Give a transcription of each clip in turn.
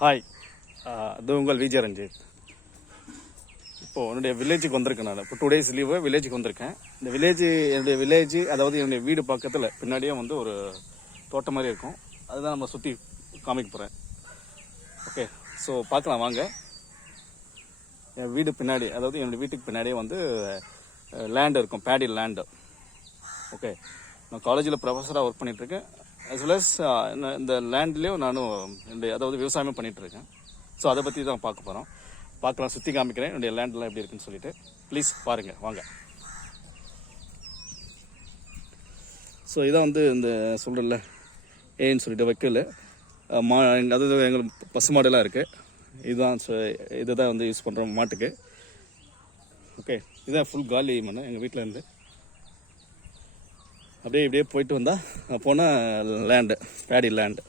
Hi uh, அது உங்கள் விஜய் ரஞ்சித் இப்போது என்னுடைய வில்லேஜுக்கு வந்திருக்கேன் நான். இப்போ டூ டேஸ் லீவு வில்லேஜுக்கு வந்திருக்கேன். இந்த வில்லேஜ் என்னுடைய வில்லேஜ் அதாவது என்னுடைய வீடு பக்கத்தில் பின்னாடியே வந்து ஒரு தோட்டம் மாதிரி இருக்கும். அதுதான் நம்ம சுற்றி காமிக்க போகிறேன் ஓகே ஸோ பார்க்கலாம் வாங்க. என் வீடு பின்னாடி அதாவது என்னுடைய வீட்டுக்கு பின்னாடியே வந்து uh, லேண்ட் இருக்கும் பேடி லேண்டு ஓகே நான் காலேஜில் ப்ரொஃபஸராக ஒர்க் பண்ணிகிட்ருக்கேன் அஸ் வெல் அஸ் இந்த- லேண்ட்லேயும் நானும் என்னுடைய அதாவது விவசாயமும் பண்ணிகிட்ருக்கேன் ஸோ அதை பற்றி தான் பார்க்க போகிறோம் பார்க்கலாம் சுற்றி காமிக்கிறேன். என்னுடைய லேண்ட்லாம் எப்படி இருக்குன்னு சொல்லிட்டு. ப்ளீஸ் பாருங்கள் வாங்க. ஸோ இதான் வந்து இந்த சொல்கிறல ஏன்னு சொல்லிட்டு வைக்கல. மா அதாவது எங்களுக்கு பசு மாடெல்லாம் இருக்குது இதுதான் இதை தான் வந்து யூஸ் பண்ணுறோம் மாட்டுக்கு. ஓகே இதான் ஃபுல் காலி மண்ணு எங்கள் வீட்டில் இருந்து. அப்படியே இப்படியே போயிட்டு வந்தால் போனால் லேண்டு பேடி லேண்டு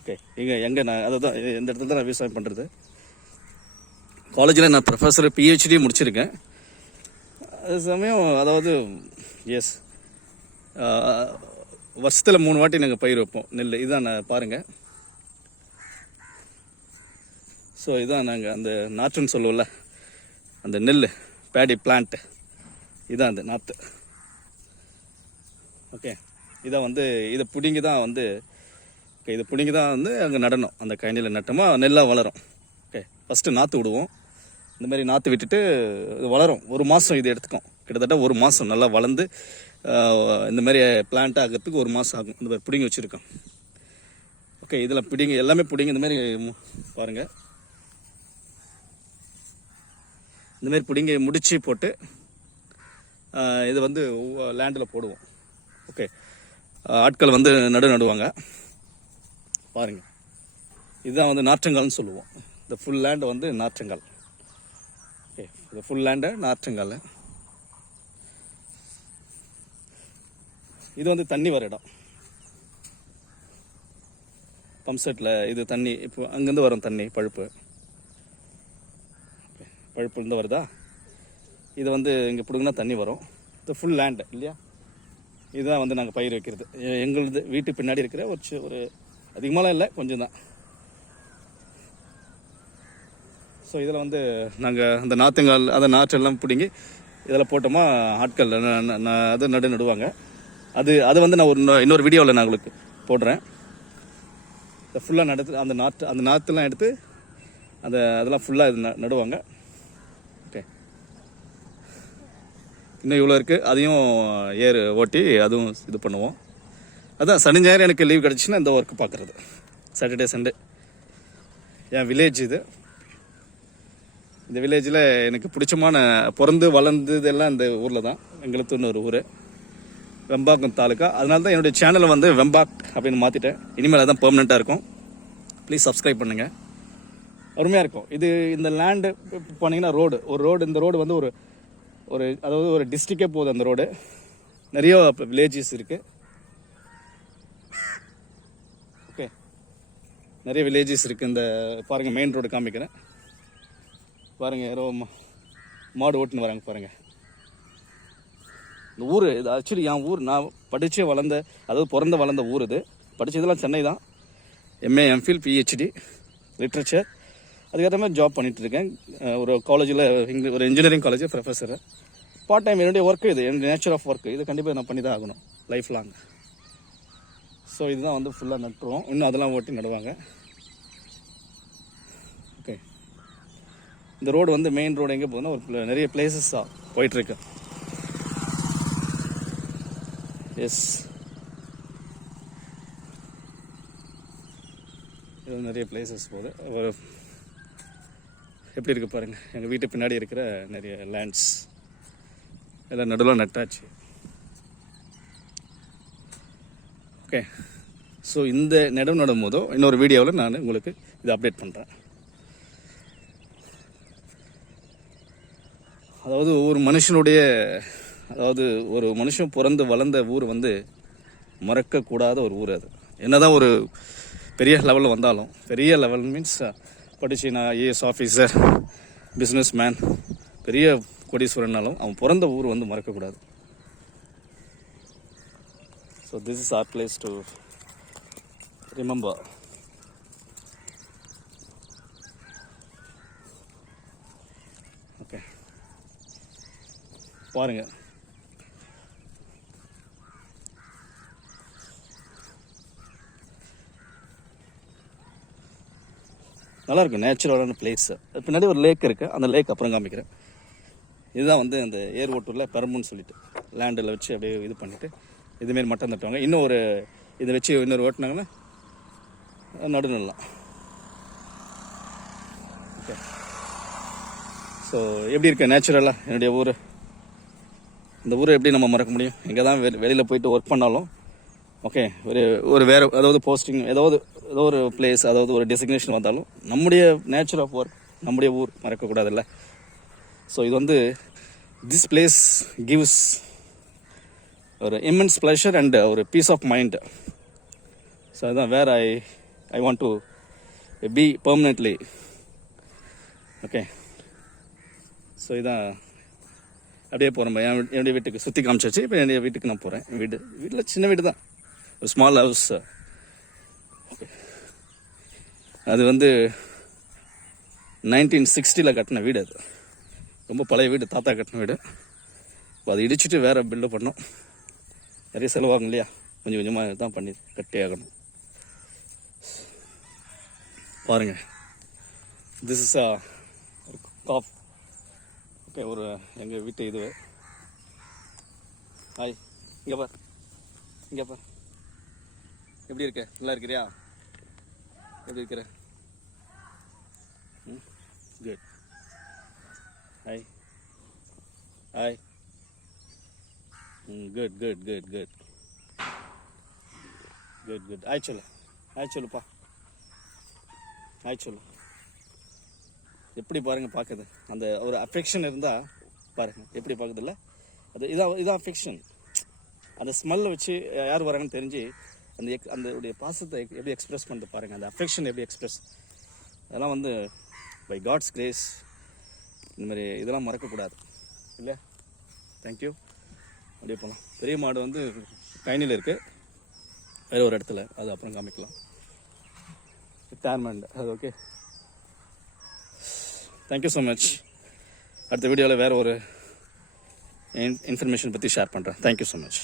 ஓகே இங்கே எங்கே நான் அதை தான் இந்த இடத்துல தான் நான் விவசாயம் பண்ணுறது காலேஜில் நான் ப்ரொஃபஸர் பிஹெச்டி முடிச்சிருக்கேன். அது சமயம் அதாவது எஸ் வருஷத்தில் மூணு வாட்டி நாங்கள் பயிர் வைப்போம் நெல் இதான் நான் பாருங்கள் ஸோ இதான் நாங்கள் அந்த நாற்றுன்னு சொல்லுவோம்ல அந்த நெல் பேடி பிளான்ட்டு இதான் அந்த நாற்று ஓகே இதை வந்து இதை பிடுங்கி தான் வந்து ஓகே இதை பிடுங்கி தான் வந்து அங்கே நடணும். அந்த கயனியில் நட்டோமா நெல்லாக வளரும். ஓகே ஃபஸ்ட்டு நாற்று விடுவோம். இந்த மாதிரி நாற்று விட்டுட்டு இது வளரும். ஒரு மாதம் இது எடுத்துக்கும். கிட்டத்தட்ட ஒரு மாதம் நல்லா வளர்ந்து இந்த மாதிரி பிளான்ட் ஆகிறதுக்கு ஒரு மாதம் ஆகும். இந்த மாதிரி பிடுங்கி வச்சுருக்கோம். ஓகே இதில் பிடிங்க எல்லாமே பிடிங்க இந்த மாதிரி பாருங்கள் இந்த மாதிரி பிடிங்க முடிச்சு போட்டு இதை இது வந்து லேண்டில் போடுவோம். ஓகே ஆட்கள் வந்து நடு நடுவாங்க. பாருங்கள் இதுதான் வந்து நாற்றங்கால்னு சொல்லுவோம். இந்த ஃபுல் லேண்டு வந்து நாற்றங்கால் ஓகே இந்த ஃபுல் லேண்டு நாற்றங்கால் இது வந்து தண்ணி வர இடம். பம்ப் செட்டில் இது தண்ணி இப்போ அங்கேருந்து வரும் தண்ணி பழுப்பு. பழுப்புலேருந்து வருதா? இது வந்து இங்கே பிடுங்கினா தண்ணி வரும். இது ஃபுல் லேண்டு இல்லையா? இதுதான் வந்து நாங்கள் பயிர் வைக்கிறது. எங்களது எங்களுது வீட்டு பின்னாடி இருக்கிற ஒரு ஒரு அதிகமாலாம் இல்லை கொஞ்சம் தான். ஸோ இதில் வந்து நாங்கள் அந்த நாற்றுங்கால் அந்த நாற்றெல்லாம் பிடுங்கி இதில் போட்டோமா ஆட்கள் அது நடு நடுவாங்க. அது அது வந்து நான் ஒரு இன்னொரு வீடியோவில் நான் உங்களுக்கு போடுறேன். இதை ஃபுல்லாக நடத்து அந்த நாற்று அந்த நாற்றுலாம் எடுத்து அந்த அதெல்லாம் ஃபுல்லாக இது ந- நடுவாங்க. இன்னும் இவ்வளோ இருக்குது அதையும் ஏர் ஓட்டி அதுவும் இது பண்ணுவோம். அதான் சனி ஞாயிறு எனக்கு லீவ் கிடச்சின்னா இந்த ஒர்க்கு பார்க்குறது சாட்டர்டே சண்டே என் வில்லேஜ் இது. இந்த வில்லேஜில் எனக்கு பிடிச்சமான பிறந்து வளர்ந்ததெல்லாம் இந்த ஊரில் தான். எங்களுக்குன்னு ஒரு ஊர். வெம்பாக்கம் தாலுக்கா அதனால தான் என்னுடைய சேனலை வந்து வெம்பாக் அப்படின்னு மாற்றிட்டேன் இனிமேல் அதான் பெர்மனெண்ட்டாக இருக்கும். ப்ளீஸ் சப்ஸ்கிரைப் பண்ணுங்கள் அருமையாக இருக்கும். இது இந்த லேண்டு போனீங்கன்னா ரோடு ஒரு ரோடு இந்த ரோடு வந்து ஒரு ஒரு அதாவது ஒரு டிஸ்ட்ரிக்டே போகுது அந்த ரோடு நிறைய வில்லேஜஸ் இருக்குது ஓகே நிறைய வில்லேஜஸ் இருக்குது இந்த பாருங்கள் மெயின் ரோடு காமிக்கிறேன். பாருங்கள் யாரோ மா- மாடு ஓட்டுன்னு வராங்க பாருங்கள் இந்த ஊர் இது ஆக்சுவலி என் ஊர். நான் படித்து வளர்ந்த அதாவது பிறந்த வளர்ந்த ஊர் இது. படித்ததெல்லாம் சென்னை தான். எம்ஏ எம்ஃபில் பிஹெச்டி லிட்ரேச்சர் அதுக்கேற்ற மாதிரி ஜாப் பண்ணிகிட்ருக்கேன் இருக்கேன் ஒரு காலேஜில் இங்கே ஒரு engineering college professor part time என்னுடைய ஒர்க்கு இது. என்னுடைய நேச்சர் ஆஃப் ஒர்க்கு இது கண்டிப்பாக நான் பண்ணி தான் ஆகணும் லைஃப் லாங் ஸோ இதுதான் வந்து ஃபுல்லாக நட்டுருவோம். இன்னும் அதெல்லாம் ஓட்டி நடுவாங்க. ஓகே இந்த ரோடு வந்து மெயின் ரோடு எங்கே போகுதுன்னா ஒரு நிறைய பிளேசஸாக போயிட்டுருக்கு. எஸ் இது நிறைய பிளேசஸ் போகுது. ஒரு எப்படி இருக்கு பாருங்க. எங்கள் வீட்டு பின்னாடி இருக்கிற நிறைய லேண்ட்ஸ் எல்லாம் நடுவில் நட்டாச்சு. ஓகே ஸோ இந்த நடம் நடும் போதோ இன்னொரு வீடியோவில் நான் உங்களுக்கு இதை அப்டேட் பண்ணுறேன் அதாவது ஒவ்வொரு மனுஷனுடைய அதாவது ஒரு மனுஷன் பிறந்து வளர்ந்த ஊர் வந்து மறக்கக்கூடாத ஒரு ஊர் அது. என்னதான் ஒரு பெரிய லெவலில் வந்தாலும் பெரிய லெவல் மீன்ஸ் படித்து நான் ஐஏஎஸ் ஆஃபீஸர் பிஸ்னஸ் மேன் பெரிய கோடீஸ்வரன்னாலும் அவன் பிறந்த ஊர் வந்து மறக்கக்கூடாது. So this is our place to remember okay பாருங்கள் இருக்கும் நேச்சுரலான பிளேஸ் பின்னாடி ஒரு லேக் இருக்குது அந்த லேக் அப்புறம் காமிக்கிறேன். இதுதான் வந்து அந்த ஏர் ஓட்டூரில் பெரம்புன்னு சொல்லிட்டு லேண்டில் வச்சு அப்படியே இது பண்ணிவிட்டு இதுமாரி மட்டம் தட்டுவாங்க. இன்னும் ஒரு இதை வச்சு இன்னொரு ஓட்டினாங்கன்னா நடுநல்லாம் ஓகே ஸோ எப்படி இருக்கு? நேச்சுரலாக என்னுடைய ஊர். இந்த ஊரை எப்படி நம்ம மறக்க முடியும்? எங்கே தான் வெளியில் போயிட்டு ஒர்க் பண்ணாலும் ஓகே ஒரு ஒரு வேறு அதாவது போஸ்டிங் ஏதாவது ஏதோ ஒரு பிளேஸ் அதாவது ஒரு டெசிக்னேஷன் வந்தாலும் நம்முடைய நேச்சர் ஆஃப் ஒர்க் நம்முடைய ஊர் மறக்கக்கூடாதுல்ல. ஸோ இது வந்து திஸ் பிளேஸ் கிவ்ஸ் ஒரு இம்மென்ஸ் ப்ளஷர் அண்ட் ஒரு பீஸ் ஆஃப் மைண்ட் ஸோ அதுதான் where I I want to be permanently okay so இதான் அப்படியே போகிறேன் என் என்னுடைய வீட்டுக்கு சுற்றி காமிச்சாச்சு. இப்போ என்னுடைய வீட்டுக்கு நான் போகிறேன் வீடு வீட்டில் சின்ன வீடு தான் ஒரு ஸ்மால் ஹவுஸ் அது வந்து நைன்டீன் சிக்ஸ்டியில் கட்டின வீடு அது. ரொம்ப பழைய வீடு தாத்தா கட்டின வீடு. இப்போ அதை இடிச்சுட்டு வேறு பில்டு பண்ணோம். நிறைய செலவாகும் இல்லையா? கொஞ்சம் கொஞ்சமாக தான் பண்ணி கட்டி ஆகணும். பாருங்க. திஸ் இஸ் காஃப் ஓகே ஒரு எங்கள் வீட்டு இது. ஹாய் இங்கே பார். இங்கே பார். எப்படி இருக்க? நல்லா இருக்கிறியா? எப்படி இருக்கிற குட் ஹாய் ஹாய் ம் good good good good good good ஆய் சொல்லு ஆய் சொல்லுப்பா ஆய் சொல்லு எப்படி பாருங்க பார்க்குது அந்த ஒரு அஃபெக்ஷன் இருந்தால் பாருங்க. எப்படி பார்க்குதுல்ல அது இதான் இதான் அஃபெக்ஷன் அந்த ஸ்மெல்லை வச்சு யார் வராங்கன்னு தெரிஞ்சு அந்த எக் அந்த உடைய பாசத்தை எப்படி எக்ஸ்ப்ரெஸ் பண்ணிட்டு பாருங்கள் அந்த அஃபெக்ஷன் எப்படி எக்ஸ்பிரஸ் அதெல்லாம் வந்து பை காட்ஸ் கிரேஸ் இந்த மாதிரி இதெல்லாம் மறக்கக்கூடாது. இல்லை தேங்க்யூ அப்படியே போகலாம் பெரிய மாடு வந்து கைனியில் இருக்குது வேறு ஒரு இடத்துல. அது அப்புறம் காமிக்கலாம். ரிட்டையர்மெண்ட் அது ஓகே தேங்க்யூ ஸோ மச் அடுத்த வீடியோவில் வேறு ஒரு இன்ஃபர்மேஷன் பற்றி ஷேர் பண்ணுறேன் தேங்க்யூ ஸோ மச்